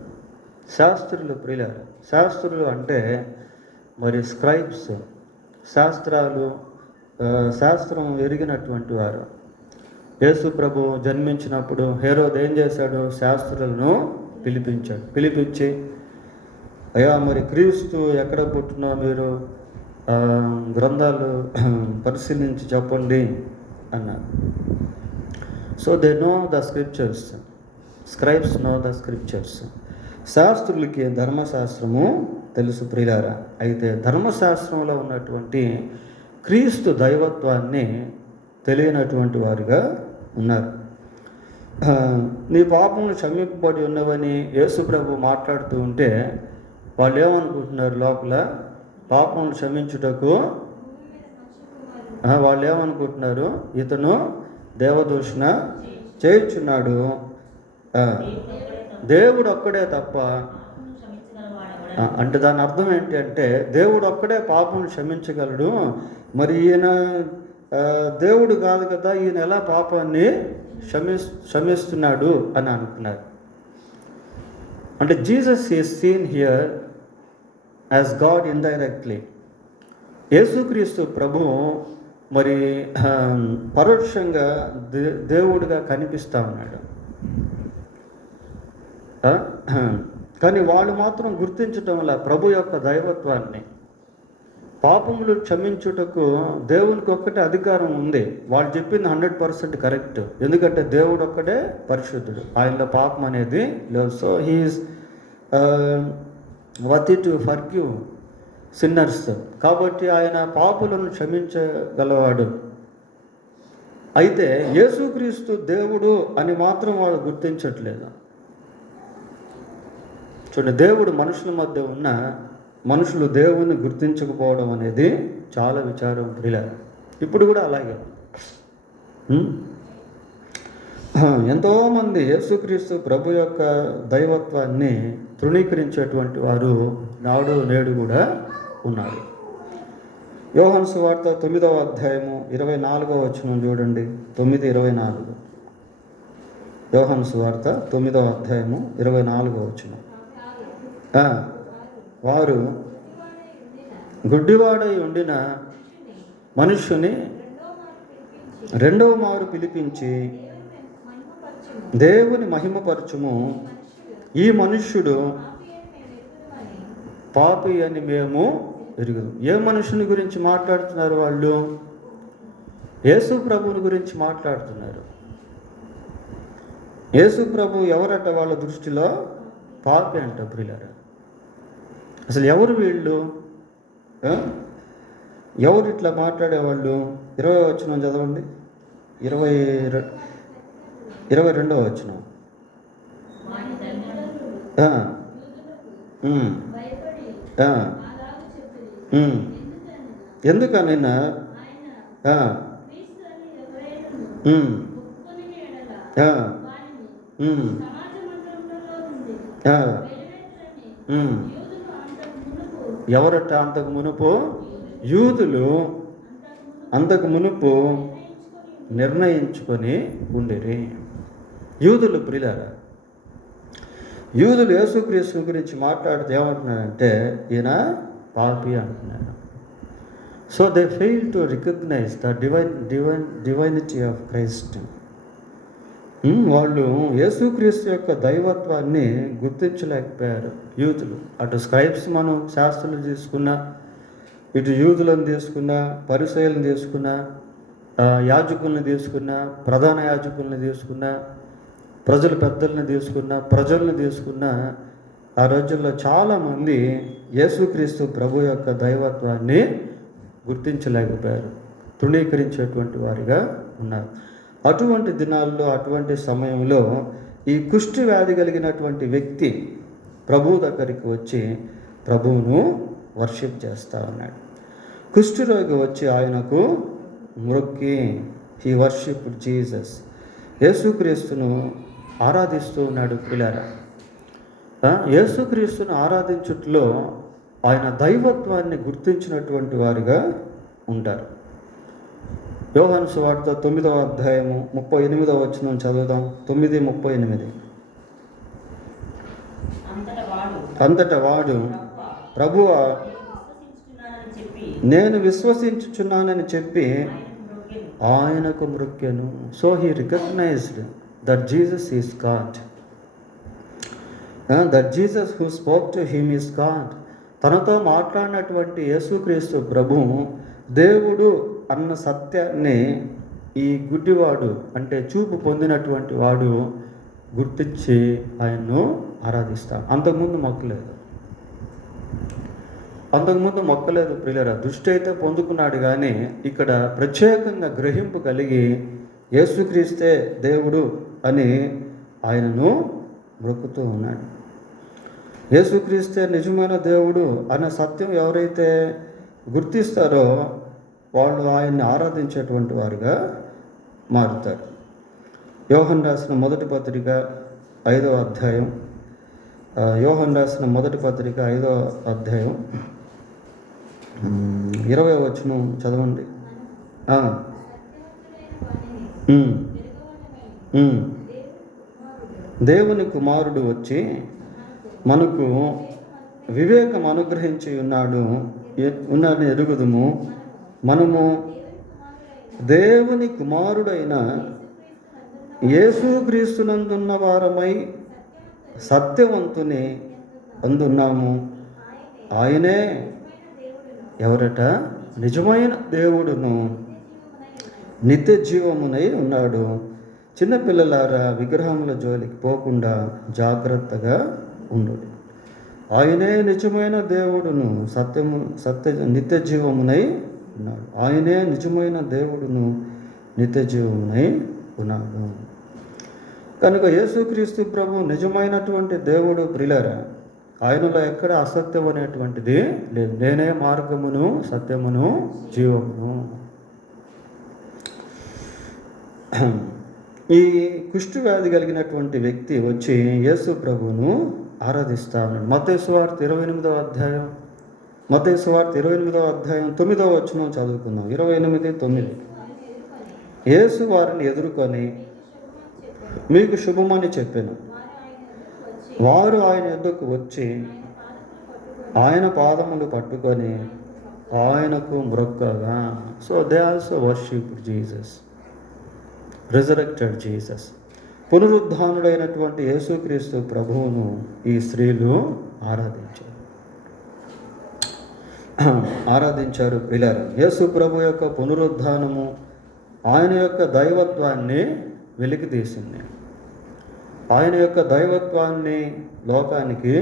శాస్త్రులు ప్రియులారు, శాస్త్రులు అంటే మరి స్క్రైబ్స్, శాస్త్రం ఎరిగినటువంటి వారు. యేసు ప్రభు జన్మించినప్పుడు హేరోదు ఏం చేశాడు? శాస్త్రులను పిలిపించి అయ్యా మరి క్రీస్తు ఎక్కడ పుట్టినా మీరు గ్రంథాలు పరిశీలించి చెప్పండి అన్నారు. So they know the scriptures, scribes know the scriptures. శాస్త్రులకి ధర్మశాస్త్రము తెలుసు ప్రియులారా. అయితే ధర్మశాస్త్రంలో ఉన్నటువంటి క్రీస్తు దైవత్వాన్ని తెలియనటువంటి వారుగా ఉన్నారు. నీ పాపములు క్షమింపబడి ఉన్నవని యేసు ప్రభు మాట్లాడుతూ ఉంటే వాళ్ళు ఏమనుకుంటున్నారు? లోపల పాపములు క్షమించుటకు వాళ్ళు ఏమనుకుంటున్నారు? ఇతను దేవదూషణ చేయుచున్నాడు, దేవుడు ఒక్కడే తప్ప. అంటే దాని అర్థం ఏంటి అంటే దేవుడు ఒక్కడే పాపం క్షమించగలడు, మరి ఈయన దేవుడు కాదు కదా, ఈయన ఎలా పాపాన్ని క్షమిస్తున్నాడు అని అనుకున్నారు. అంటే Jesus is seen here as God indirectly. యేసుక్రీస్తు ప్రభు మరి పరోక్షంగా దేవుడిగా కనిపిస్తూ ఉన్నాడు. కానీ వాళ్ళు మాత్రం గుర్తించటం వల్ల ప్రభు యొక్క దైవత్వాన్ని. పాపములు క్షమించుటకు దేవునికి ఒక్కటే అధికారం ఉంది. వాళ్ళు చెప్పింది 100% కరెక్ట్. ఎందుకంటే దేవుడు ఒక్కడే పరిశుద్ధుడు, ఆయనలో పాపం అనేది లేదు. So he is worthy to forgive sinners. కాబట్టి ఆయన పాపులను క్షమించగలవాడు. అయితే యేసుక్రీస్తు దేవుడు అని మాత్రం వాళ్ళు గుర్తించట్లేదు. చూడండి, దేవుడు మనుషుల మధ్య ఉన్న మనుషులు దేవుణ్ణి గుర్తించకపోవడం అనేది చాలా విచారం ప్రియులారా. ఇప్పుడు కూడా అలాగే ఎంతోమంది యేసుక్రీస్తు ప్రభు యొక్క దైవత్వాన్ని తృణీకరించేటువంటి వారు నాడు నేడు కూడా ఉన్నారు. యోహాను సువార్త 9వ అధ్యాయము 24వ వచనం చూడండి. 9:24. యోహాను సువార్త 9వ అధ్యాయము 24వ వచనం. వారు గుడ్డివాడై ఉండిన మనుష్యుని రెండవ మారు పిలిపించి దేవుని మహిమపరచుము, ఈ మనుష్యుడు పాపి అని మేము ఎరుగుదు. ఏ మనుషుని గురించి మాట్లాడుతున్నారు వాళ్ళు? యేసు ప్రభుని గురించి మాట్లాడుతున్నారు. యేసు ప్రభు ఎవరట వాళ్ళ దృష్టిలో? పాపి అంట ప్రియులారా. అసలు ఎవరు వీళ్ళు? ఎవరు ఇట్లా మాట్లాడేవాళ్ళు? 20వ వచనం చదవండి. 22వ వచనం. ఎందుకనైనా ఎవరట అంతకు మునుపు? యూదులు అంతకు మునుపు నిర్ణయించుకొని ఉండిరి. యూదులు ప్రియులారా, యూదులు యేసుక్రీస్తు గురించి మాట్లాడితే ఏమంటున్నారంటే ఈయన పాపి అంటున్నారు. So they fail to recognise the divinity of Christ. వాళ్ళు యేసుక్రీస్తు యొక్క దైవత్వాన్ని గుర్తించలేకపోయారు యూదులు. అటు స్క్రైబ్స్, మనం శాస్త్రులు తీసుకున్నా, ఇటు యూదులను తీసుకున్నా, పరిసయ్యులను తీసుకున్నా, యాజకుల్ని తీసుకున్నా, ప్రధాన యాజకుల్ని తీసుకున్నా, ప్రజల పెద్దల్ని తీసుకున్నా, ప్రజల్ని తీసుకున్నా, ఆ రోజుల్లో చాలామంది యేసుక్రీస్తు ప్రభు యొక్క దైవత్వాన్ని గుర్తించలేకపోయారు, తృణీకరించేటువంటి వారిగా ఉన్నారు. అటువంటి దినాల్లో, అటువంటి సమయంలో ఈ కుష్టి వ్యాధి కలిగినటువంటి వ్యక్తి ప్రభు దగ్గరికి వచ్చి ప్రభువును వర్షిప్ చేస్తా ఉన్నాడు. కుష్ఠరోగి వచ్చి ఆయనకు మ్రొక్కి హీ వర్షిప్ జీసస్, యేసుక్రీస్తును ఆరాధిస్తూ ఉన్నాడు. పిల్లారా, యేసుక్రీస్తును ఆరాధించుట్లో ఆయన దైవత్వాన్ని గుర్తించినటువంటి వారిగా ఉంటారు. యోహాను సువార్త 9వ అధ్యాయము 38వ వచనం చదువుదాం. 9:38. అంతటా వాడు, ప్రభువా, నేను విశ్వసించుచున్నానని చెప్పి ఆయనకు మ్రొక్కెను. So he recognised that Jesus is God, that Jesus who spoke to him is God. తనతో మాట్లాడినటువంటి యేసుక్రీస్తు ప్రభువు దేవుడు అన్న సత్యాన్ని ఈ గుడ్డివాడు, అంటే చూపు పొందినటువంటి వాడు గుర్తించి ఆయన్ను ఆరాధిస్తాడు. అంతకుముందు మొక్కలేదు ప్రియులారా. దృష్టి అయితే పొందుకున్నాడు, కానీ ఇక్కడ ప్రత్యేకంగా గ్రహింపు కలిగి యేసుక్రీస్తే దేవుడు అని ఆయనను మొక్కుతూ ఉన్నాడు. యేసుక్రీస్తే నిజమైన దేవుడు అన్న సత్యం ఎవరైతే గుర్తిస్తారో వాళ్ళు ఆయన్ని ఆరాధించేటువంటి వారుగా మారుతారు. యోహన్ రాసిన మొదటి పత్రిక 5వ అధ్యాయం, యోహన్ రాసిన మొదటి పత్రిక 5వ అధ్యాయం 20వ వచనం చదవండి. దేవుని కుమారుడు వచ్చి మనకు వివేకం అనుగ్రహించి ఉన్నాడని ఎరుగుదుము. మనము దేవుని కుమారుడైన యేసుక్రీస్తునందున్న వారమై సత్యవంతుని అందున్నాము. ఆయనే ఎవరట? నిజమైన దేవుడును నిత్య జీవమునై ఉన్నాడు. చిన్నపిల్లలారా, విగ్రహముల జోలికి పోకుండా జాగ్రత్తగా ఉండు. ఆయనే నిజమైన దేవుడును నిత్య జీవమునై ఉన్నాడు. ఆయనే నిజమైన దేవుడును నిత్య జీవమునై ఉన్నాడు. కనుక యేసుక్రీస్తు ప్రభు నిజమైనటువంటి దేవుడు. ప్రియులారా, ఆయనలో ఎక్కడ అసత్యం అనేటువంటిది లేదు. నేనే మార్గమును, సత్యమును, జీవమును. ఈ కుష్టి వ్యాధి కలిగినటువంటి వ్యక్తి వచ్చి యేసు ప్రభువును ఆరాధిస్తా ఉన్నాడు. మత్తయి సువార్త 28వ అధ్యాయం, మత్తయి సువార్త 28వ అధ్యాయం 9వ వచనం చదువుకుందాం. 28:9. యేసు వారిని ఎదుర్కొని మీకు శుభమని చెప్పాను. వారు ఆయన యొద్దకు వచ్చి ఆయన పాదములు పట్టుకొని ఆయనకు మ్రొక్కగా. So they also worship Jesus, resurrected Jesus. పునరుద్ధానుడైనటువంటి యేసుక్రీస్తు ప్రభువును ఈ స్త్రీలు ఆరాధించారు. పిల్లలు, యేసు ప్రభు యొక్క పునరుద్ధానము ఆయన యొక్క దైవత్వాన్ని వెలికితీసింది. ఆయన యొక్క దైవత్వాన్ని లోకానికి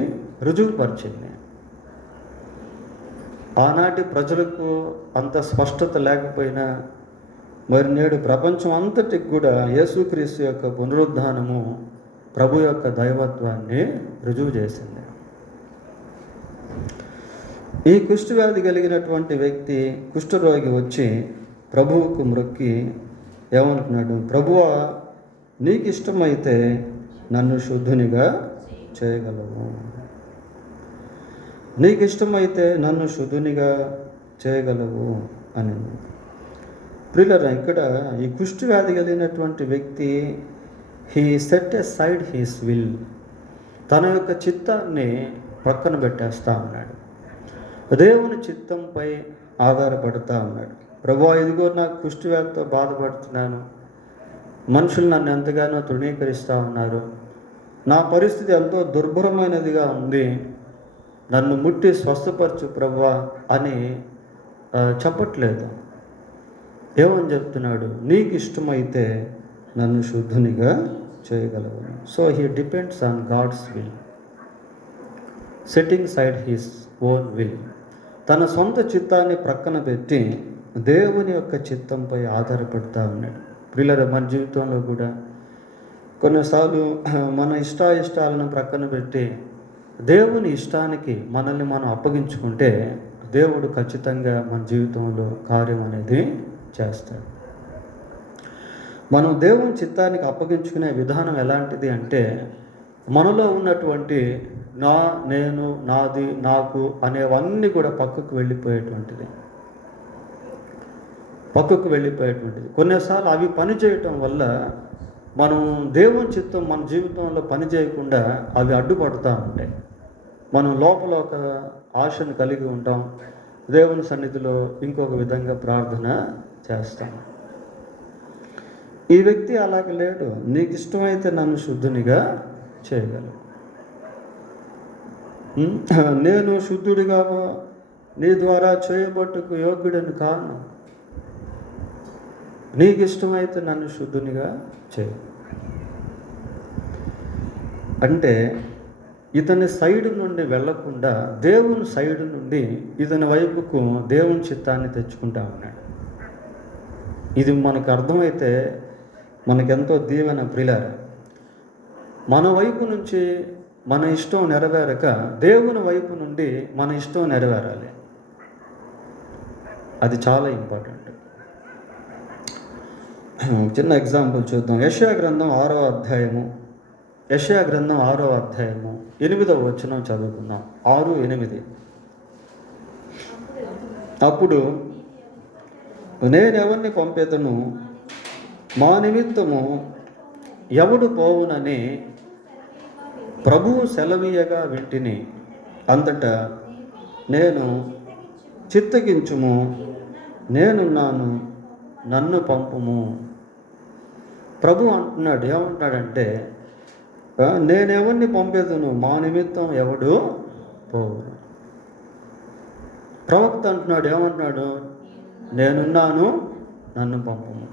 రుజువుపరిచింది. ఆనాటి ప్రజలకు అంత స్పష్టత లేకపోయినా మరి నేడు ప్రపంచం అంతటికి కూడా యేసుక్రీస్తు యొక్క పునరుద్ధానము ప్రభు యొక్క దైవత్వాన్ని రుజువు చేసింది. ఈ కుష్ఠవ్యాధి కలిగినటువంటి వ్యక్తి, కుష్ఠరోగి వచ్చి ప్రభువుకు మ్రొక్కి ఏమంటున్నాడు? ప్రభువా, నీకు ఇష్టమైతే నన్ను శుద్ధునిగా చేయగలవు. నీకు ఇష్టమైతే నన్ను శుద్ధునిగా చేయగలవు అని. ప్రియులారా, ఇక్కడ ఈ కుష్ఠవ్యాధి కలిగినటువంటి వ్యక్తి he set a side his will, తన యొక్క చిత్తాన్ని పక్కన పెట్టేస్తా ఉన్నాడు. దేవుని చిత్తంపై ఆధారపడుతూ ఉన్నాడు. ప్రభువా, ఇదిగో నాకు కుష్ఠవ్యాధితో బాధపడుతున్నాను, మనుషులు నన్ను ఎంతగానో తృణీకరిస్తూ ఉన్నారు, నా పరిస్థితి ఎంతో దుర్భరమైనదిగా ఉంది, నన్ను ముట్టి స్వస్థపరచు ప్రభువా అని చెప్పట్లేదు. ఏమని చెప్తున్నాడు? నీకు ఇష్టమైతే నన్ను శుద్ధునిగా చేయగలవు. So he depends on God's will, setting side his own will. తన సొంత చిత్తాన్ని ప్రక్కన పెట్టి దేవుని యొక్క చిత్తంపై ఆధారపడుతూ ఉన్నాడు. ప్రియులారా, మన జీవితంలో కూడా కొన్నిసార్లు మన ఇష్టాలను ప్రక్కన పెట్టి దేవుని ఇష్టానికి మనల్ని మనం అప్పగించుకుంటే దేవుడు ఖచ్చితంగా మన జీవితంలో కార్యం అనేది చేస్తాడు. మనం దేవుని చిత్తానికి అప్పగించుకునే విధానం ఎలాంటిది అంటే, మనలో ఉన్నటువంటి నా, నేను, నాది, నాకు అనేవన్నీ కూడా పక్కకు వెళ్ళిపోయేటువంటిది. కొన్నిసార్లు అవి పని చేయటం వల్ల మనం దేవుని చిత్తం మన జీవితంలో పని చేయకుండా అవి అడ్డుపడుతూ ఉంటాయి. మనం లోపల ఒక ఆశను కలిగి ఉంటాం, దేవుని సన్నిధిలో ఇంకొక విధంగా ప్రార్థన చేస్తాం. ఈ వ్యక్తి అలాగ లేడు. నీకు ఇష్టమైతే నన్ను శుద్ధునిగా చేయగలవు. నేను శుద్ధుడిగా నీ ద్వారా చేయబట్టుకు యోగ్యుడని కాను, నీకు ఇష్టమైతే నన్ను శుద్ధునిగా చేయ. అంటే ఇతని సైడ్ నుండి వెళ్లకుండా దేవుని సైడ్ నుండి ఇతని వైపుకు దేవుని చిత్తాన్ని తెచ్చుకుంటా ఉన్నాడు. ఇది మనకు అర్థమైతే మనకెంతో దీవెన. ప్రియులారా, మన వైపు నుంచి మన ఇష్టం నెరవేరక దేవుని వైపు నుండి మన ఇష్టం నెరవేరాలి. అది చాలా ఇంపార్టెంట్. చిన్న ఎగ్జాంపుల్ చూద్దాం. యెషయా గ్రంథం 6వ అధ్యాయము 8వ వచనం చదువుకుందాం. 6:8. అప్పుడు నేనెవరిని పంపేదను, మా నిమిత్తము ఎవడు పోవునని ప్రభువు సెలవీయగా వింటిని. అంతటా నేను చిత్తగించుము, నేనున్నాను, నన్ను పంపుము. ప్రభు అంటున్నాడు. ఏమంటున్నాడంటే, నేనెవరిని పంపేదను, మా నిమిత్తం ఎవడు పోవును. ప్రవక్త అంటున్నాడు. ఏమంటున్నాడు? నేనున్నాను, నన్ను పంపుము.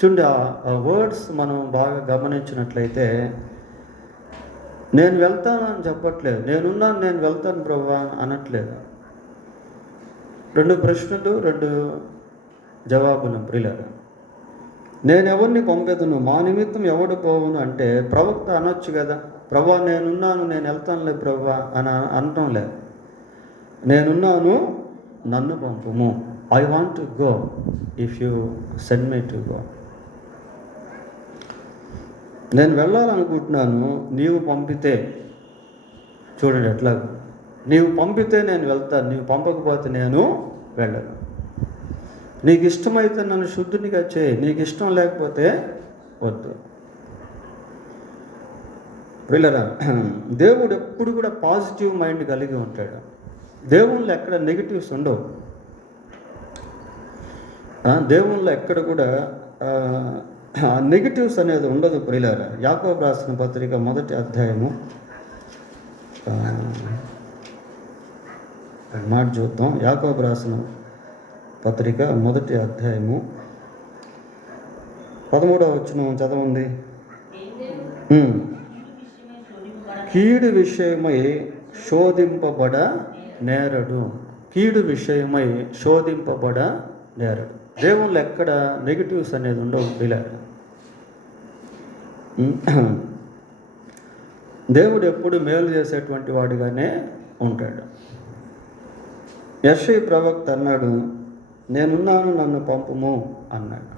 చూడండి, ఆ వర్డ్స్ మనం బాగా గమనించినట్లయితే, నేను వెళ్తానని చెప్పట్లేదు, నేనున్నాను, నేను వెళ్తాను ప్రభువా అనట్లేదు. 2 ప్రశ్నలు, 2 జవాబులు. ప్రియులారా, నేను ఎవరిని పంపేదను, మా నిమిత్తం ఎవడు పోవును అంటే ప్రవక్త అనొచ్చు కదా, ప్రభువా నేనున్నాను, నేను వెళ్తానులే ప్రభువా అని అనటం లేదు. నేనున్నాను, నన్ను పంపుము. I want to go if you send me to go. నేను వెళ్ళాలనుకుంటున్నాను, నీవు పంపితే. చూడండి ఎట్లా, నీవు పంపితే నేను వెళ్తాను, నీవు పంపకపోతే నేను వెళ్ళను. నీకు ఇష్టమైతే నన్ను శుద్ధునిగా చేయి, నీకు ఇష్టం లేకపోతే వద్దు. వీళ్ళరా, దేవుడు ఎప్పుడు కూడా పాజిటివ్ మైండ్ కలిగి ఉంటాడు. దేవుళ్ళు ఎక్కడ నెగిటివ్స్ ఉండవు. దేవుళ్ళు ఎక్కడ కూడా నెగిటివ్స్ అనేది ఉండదు. ప్రియులారా, యాకోబు రాసిన పత్రిక 1వ అధ్యాయము మాట చూద్దాం. యాకోబు రాసిన పత్రిక 1వ అధ్యాయము 13వ వచనం చదవండి. కీడు విషయమై శోధింపబడ నేరడు. కీడు విషయమై శోధింపబడ నేరడు. దేవుళ్ళు ఎక్కడ నెగిటివ్స్ అనేది ఉండవు. పిల్లలు, దేవుడు ఎప్పుడు మేలు చేసేటువంటి వాడిగానే ఉంటాడు. యెషయా ప్రవక్త అన్నాడు, నేనున్నాను, నన్ను పంపుము అన్నాడు.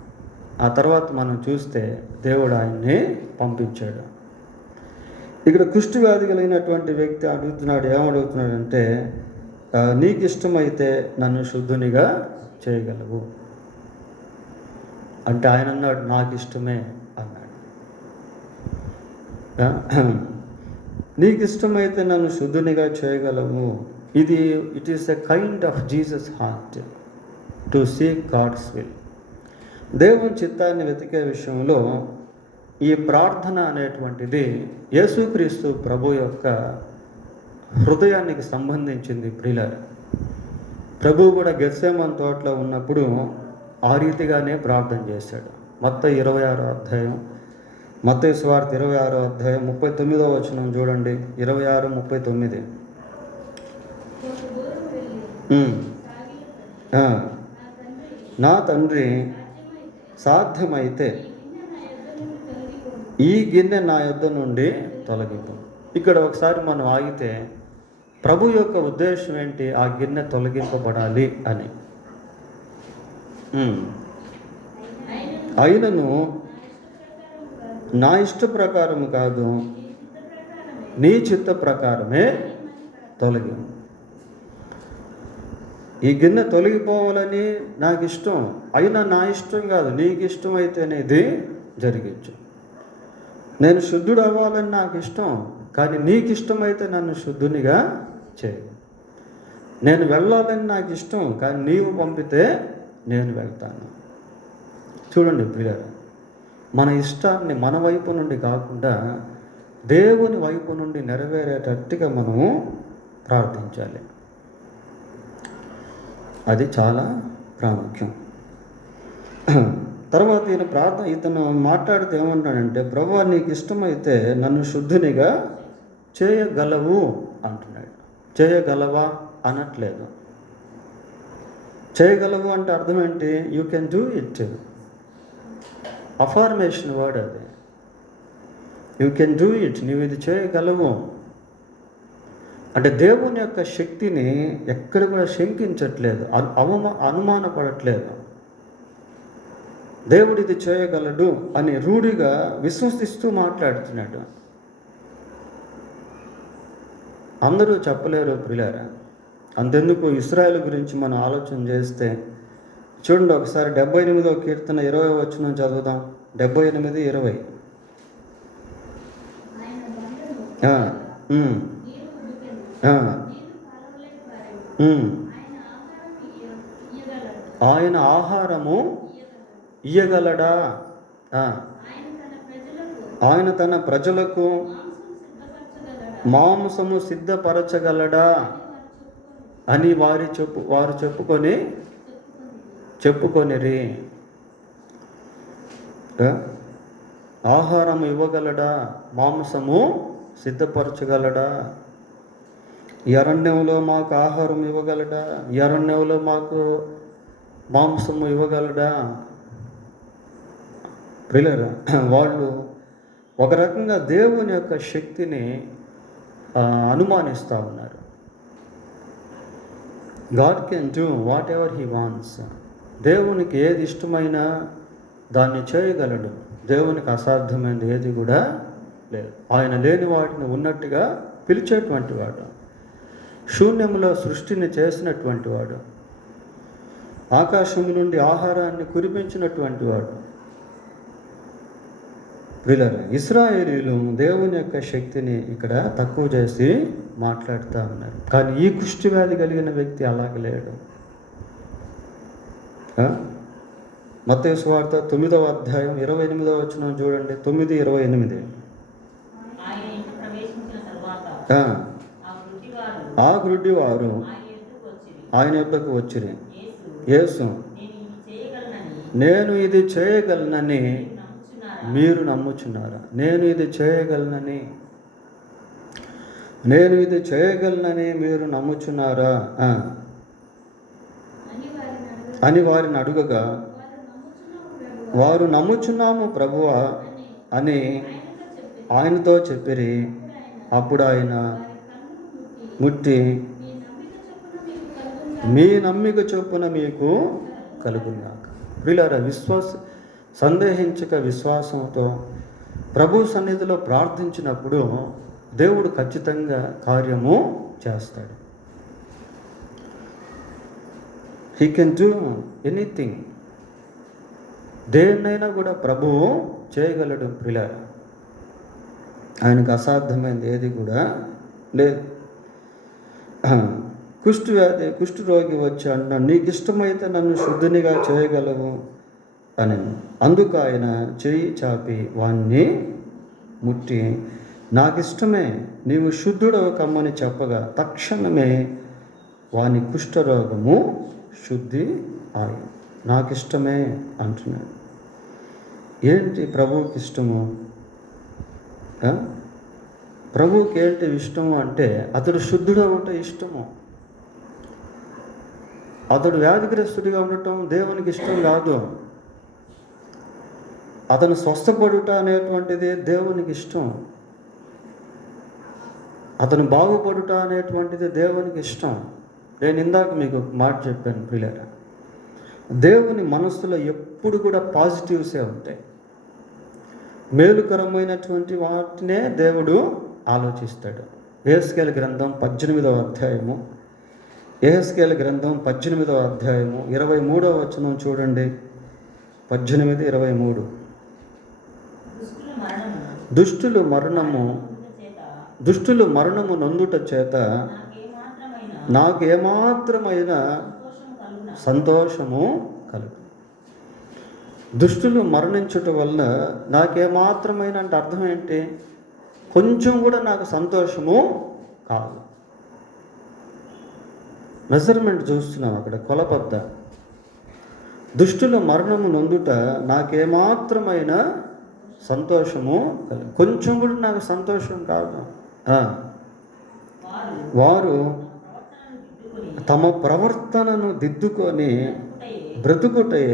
ఆ తర్వాత మనం చూస్తే దేవుడు ఆయన్ని పంపించాడు. ఇక్కడ కుష్ఠవ్యాధి కలిగినటువంటి వ్యక్తి అడుగుతున్నాడు, ఏమడుగుతున్నాడంటే, నీకు ఇష్టమైతే నన్ను శుద్ధునిగా చేయగలవు అంటే ఆయన అన్నాడు, నాకు ఇష్టమే అన్నాడు. నీకు ఇష్టమైతే నన్ను శుద్ధునిగా చేయగలవు. It is a kind of Jesus heart to seek God's will. దేవుని చిత్తాన్ని వెతికే విషయంలో ఈ ప్రార్థన అనేటువంటిది యేసుక్రీస్తు ప్రభు యొక్క హృదయానికి సంబంధించింది. ప్రియులారా, ప్రభువు కూడా గెత్సేమను తోటలో ఉన్నప్పుడు ఆ రీతిగానే ప్రార్థన చేశాడు. మత్తయి 26వ అధ్యాయం, మత్తయి సువార్త 26వ అధ్యాయం 39వ వచనం చూడండి. 26:39. నా తండ్రి, సాధ్యమైతే ఈ గిన్నె నా యొద్ద నుండి తొలగింపు. ఇక్కడ ఒకసారి మనం ఆగితే ప్రభు యొక్క ఉద్దేశం ఏంటి? ఆ గిన్నె తొలగింపబడాలి అని. అయినను నా ఇష్ట ప్రకారం కాదు, నీ చిత్త ప్రకారమే తొలగింపు. ఈ గిన్నె తొలగిపోవాలని నాకు ఇష్టం, అయినా నా ఇష్టం కాదు, నీకు ఇష్టమైతేనే ఇది జరిగించు. నేను శుద్ధుడు అవ్వాలని నాకు ఇష్టం, కానీ నీకు ఇష్టమైతే నన్ను శుద్ధునిగా చేయి. నేను వెళ్ళాలని నాకు ఇష్టం, కానీ నీవు పంపితే నేను వెళ్తాను. చూడండి ప్రియులారా, మన ఇష్టాన్ని మన వైపు నుండి కాకుండా దేవుని వైపు నుండి నెరవేరేటట్టుగా మనము ప్రార్థించాలి. అది చాలా ప్రాముఖ్యం. తర్వాత ఇతను మాట్లాడితే ఏమంటాడంటే, ప్రభువా నీకు ఇష్టమైతే నన్ను శుద్ధునిగా చేయగలవు అంటున్నాడు. చేయగలవా అనట్లేదు. చేయగలవు అంటే అర్థం ఏంటి? You can do it. Affirmation word అది. యూ కెన్ డూ ఇట్, నీవు ఇది చేయగలవు అంటే దేవుని యొక్క శక్తిని ఎక్కడ కూడా శంకించట్లేదు, అనుమానపడట్లేదు. దేవుడు ఇది చేయగలడు అని రూఢిగా విశ్వసిస్తూ మాట్లాడుతున్నాడు. అందరూ చెప్పలేరు ప్రియులారా. అంతెందుకు ఇశ్రాయేలు గురించి మనం ఆలోచన చేస్తే చూడండి, ఒకసారి 78వ కీర్తన 20వ వచనం చదువుదాం. 78:20. ఆయన ఆహారము ఇయ్యగలడా? ఆయన తన ప్రజలకు మాంసము సిద్ధపరచగలడా అని వారు చెప్పుకొనిరి. ఆహారం ఇవ్వగలడా? మాంసము సిద్ధపరచగలడా? ఈ అరణ్యంలో మాకు ఆహారం ఇవ్వగలడా? ఈ అరణ్యంలో మాకు మాంసము ఇవ్వగలడా? ప్రియులారా, వాళ్ళు ఒక రకంగా దేవుని యొక్క శక్తిని అనుమానిస్తూ ఉన్నారు. God can do what ever he wants. దేవునికి ఏది ఇష్టమైనా దాన్ని చేయగలడు. దేవునికి అసాధ్యమైనది ఏది కూడా లేదు. ఆయన లేని వాటిని ఉన్నట్టుగా పిలిచేటువంటి వాడు, శూన్యంలో సృష్టిని చేసినటువంటి వాడు, ఆకాశం నుండి ఆహారాన్ని కురిపించినటువంటి వాడు. ప్రియులారా, ఇశ్రాయేలీయులు దేవుని యొక్క శక్తిని ఇక్కడ తక్కువ చేసి మాట్లాడుతూ ఉన్నారు. కానీ ఈ కుష్ఠవ్యాధి కలిగిన వ్యక్తి అలాగ లేడు. మత్తయి సువార్త 9వ అధ్యాయం 28వ వచనం చూడండి. 9:28. ఆ గ్రుడ్డివారు ఆయన యొద్దకు వచ్చిరి. యేసు, నేను ఇది చేయగలనని మీరు నమ్ముచున్నారా? నేను ఇది చేయగలనని మీరు నమ్ముచున్నారా అని వారిని అడుగగా, వారు నమ్ముచున్నాము ప్రభువా అని ఆయనతో చెప్పిరి. అప్పుడు ఆయన ముట్టి మీ నమ్మిక చొప్పున మీకు కలుగుగాక. ప్రియులారా, సందేహించక విశ్వాసంతో ప్రభు సన్నిధిలో ప్రార్థించినప్పుడు దేవుడు ఖచ్చితంగా కార్యము చేస్తాడు. He can do anything. దేన్నైనా కూడా ప్రభువు చేయగలడు. ప్రియులారా, ఆయనకు అసాధ్యమైనది ఏది కూడా లేదు. కుష్ఠరోగి వచ్చి అన్న, నీకు ఇష్టమైతే నన్ను శుద్ధినిగా చేయగలవు అని. అందుకు ఆయన చేయి చాపి వాణ్ణి ముట్టి, నాకిష్టమే, నీవు శుద్ధుడవు కమ్మని చెప్పగా తక్షణమే వాని కుష్ఠరోగము శుద్ధి ఆయి. నాకిష్టమే అంటున్నాడు. ఏంటి ప్రభువుకి ఇష్టము? ప్రభువుకి ఏంటి ఇష్టము అంటే అతడు శుద్ధుడు అంటే ఇష్టము. అతడు వ్యాధిగ్రస్తుడిగా ఉండటం దేవునికి ఇష్టం కాదు. అతను స్వస్థపడుట అనేటువంటిది దేవునికి ఇష్టం. అతను బాగుపడుట అనేటువంటిది దేవునికి ఇష్టం. నేను ఇందాక మీకు మాట చెప్పాను ప్రియులారా, దేవుని మనస్సులో ఎప్పుడు కూడా పాజిటివ్సే ఉంటాయి. మేలుకరమైనటువంటి వాటినే దేవుడు ఆలోచిస్తాడు. యెహెజ్కేలు గ్రంథం 18వ అధ్యాయము, యెహెజ్కేలు గ్రంథం 18వ అధ్యాయము 23వ వచనం చూడండి. 18:23. దుష్టులు మరణము నొందుట చేత నాకు ఏమాత్రమైన సంతోషము కలుగు. దుష్టులు మరణించుట వలన నాకేమాత్రమైన అంటే అర్థం ఏంటి? కొంచెం కూడా నాకు సంతోషము కాదు. మెజర్మెంట్ చూస్తున్నాం అక్కడ, కొలబద్ద. దుష్టుల మరణము నొందుట నాకేమాత్రమైన సంతోషము కలుగు. కొంచెం కూడా నాకు సంతోషం కాదు. వారు తమ ప్రవర్తనను దిద్దుకొని బ్రతుకుటే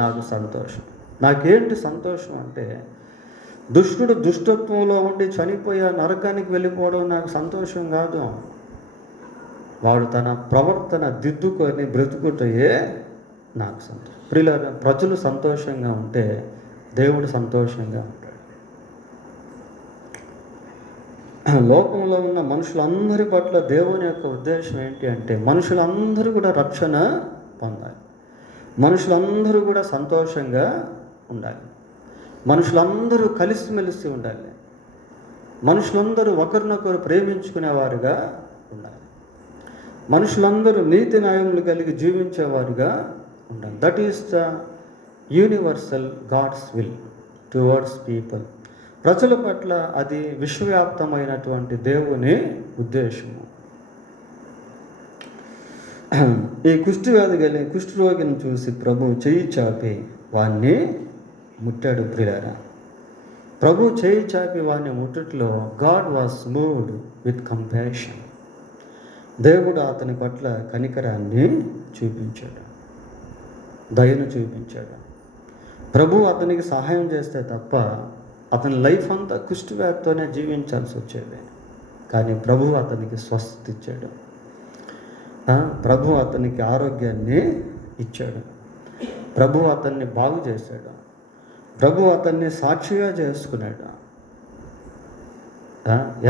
నాకు సంతోషం. నాకేంటి సంతోషం అంటే, దుష్టుడు దుష్టత్వంలో ఉండి చనిపోయే నరకానికి వెళ్ళిపోవడం నాకు సంతోషం కాదు. వాడు తన ప్రవర్తన దిద్దుకొని బ్రతుకుటయే నాకు సంతోషం. ప్రియులారా, ప్రజలు సంతోషంగా ఉంటే దేవుడు సంతోషంగా ఉంటాడు. లోకంలో ఉన్న మనుషులందరి పట్ల దేవుని యొక్క ఉద్దేశం ఏంటి అంటే, మనుషులందరూ కూడా రక్షణ పొందాలి. మనుషులందరూ కూడా సంతోషంగా ఉండాలి. మనుషులందరూ కలిసిమెలిసి ఉండాలి. మనుషులందరూ ఒకరినొకరు ప్రేమించుకునేవారుగా ఉండాలి. మనుషులందరూ నీతి న్యాయములు కలిగి జీవించేవారుగా ఉండాలి. That is the universal God's will towards people. ప్రజల పట్ల అది విశ్వవ్యాప్తమైనటువంటి దేవుని ఉద్దేశము. ఈ కుష్ఠరోగిని చూసి ప్రభు చెయ్యి చాపి వాణ్ణి ముట్టాడు. ప్రియులారా, ప్రభు చెయ్యి చాపి వాణ్ణి ముట్టుట్లో God was moved with compassion. దేవుడు అతని పట్ల కనికరాన్ని చూపించాడు, దయను చూపించాడు. ప్రభు అతనికి సహాయం చేస్తే తప్ప అతని లైఫ్ అంతా కుష్ఠవ్యాధితోనే జీవించాల్సి వచ్చేది. కానీ ప్రభు అతనికి స్వస్థత ఇచ్చాడు. ప్రభు అతనికి ఆరోగ్యాన్ని ఇచ్చాడు. ప్రభు అతన్ని బాగు చేశాడు. ప్రభు అతన్ని సాక్షిగా చేసుకున్నాడు.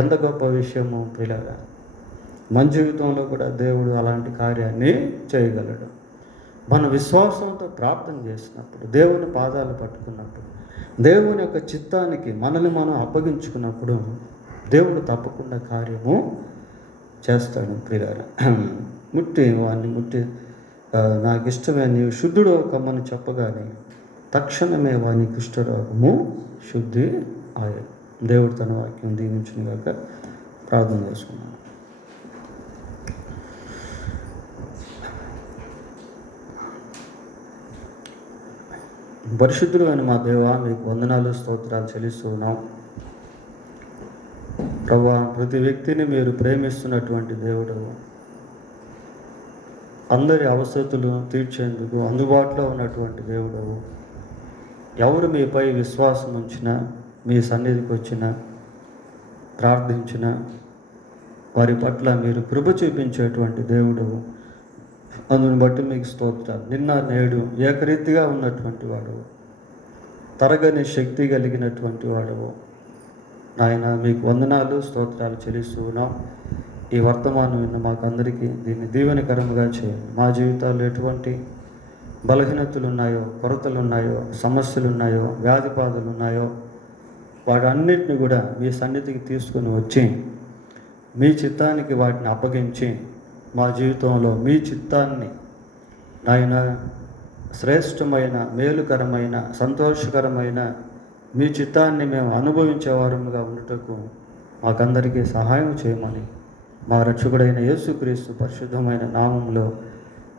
ఎంత గొప్ప విషయము ప్రియులారా. మన జీవితంలో కూడా దేవుడు అలాంటి కార్యాన్ని చేయగలడు. మన విశ్వాసంతో ప్రార్థన చేసినప్పుడు, దేవుని పాదాలు పట్టుకున్నప్పుడు, దేవుని యొక్క చిత్తానికి మనల్ని మనం అప్పగించుకున్నప్పుడు దేవుడు తప్పకుండా కార్యము చేస్తాడు. ప్రియులారా, వాడిని ముట్టి నాకు ఇష్టమే, నీవు శుద్ధుడు కమ్మని చెప్పగానే తక్షణమే వాని కుష్ఠరోగము శుద్ధి ఆయను. దేవుడు తన వాక్యం దీవించును గాక. ప్రార్థన చేసుకున్నాను. పరిశుద్ధుడు అని మా దేవా, మీకు వందనాలు స్తోత్రాలు చెల్లిస్తున్నాం. ప్రభువా, ప్రతి వ్యక్తిని మీరు ప్రేమిస్తున్నటువంటి దేవుడు, అందరి అవసరతులు తీర్చేందుకు అందుబాటులో ఉన్నటువంటి దేవుడు, ఎవరు మీపై విశ్వాసం ఉంచినా, మీ సన్నిధికి వచ్చినా, ప్రార్థించినా వారి పట్ల మీరు కృప చూపించేటువంటి దేవుడు, అందుని బట్టి మీకు స్తోత్రాలు. నిన్న నేడు ఏకరీతిగా ఉన్నటువంటి వాడు, తరగని శక్తి కలిగినటువంటి వాడవు నాయన, మీకు వందనాలు స్తోత్రాలు చెల్లిస్తూ ఉన్నాం. ఈ వర్తమానం విన్న మాకందరికీ దీన్ని దీవెనకరంగా చేయండి. మా జీవితాల్లో ఎటువంటి బలహీనతలు ఉన్నాయో, కొరతలు ఉన్నాయో, సమస్యలు ఉన్నాయో, వ్యాధి బాధలు ఉన్నాయో, వాటన్నిటిని కూడా మీ సన్నిధికి తీసుకొని వచ్చి మీ చిత్తానికి వాటిని అప్పగించి మా జీవితంలో మీ చిత్తాన్ని నాయన శ్రేష్టమైన, మేలుకరమైన, సంతోషకరమైన మీ చిత్తాన్ని మేము అనుభవించేవారముగా ఉండుటకు మాకందరికీ సహాయం చేయమని మా రక్షకుడైన యేసుక్రీస్తు పరిశుద్ధమైన నామంలో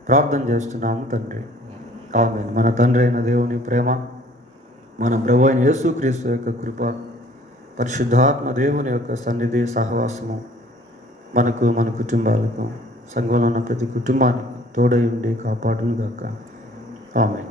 ప్రార్థన చేస్తున్నాము తండ్రి. ఆమేన్. మన తండ్రి అయిన దేవుని ప్రేమ, మన ప్రభు అయిన యేసుక్రీస్తు యొక్క కృప, పరిశుద్ధాత్మ దేవుని యొక్క సన్నిధి సహవాసము మనకు, మన కుటుంబాలకు, సంఘంలో ఉన్న ప్రతి కుటుంబానికి తోడై ఉండి కాపాడును గాక. ఆమేన్.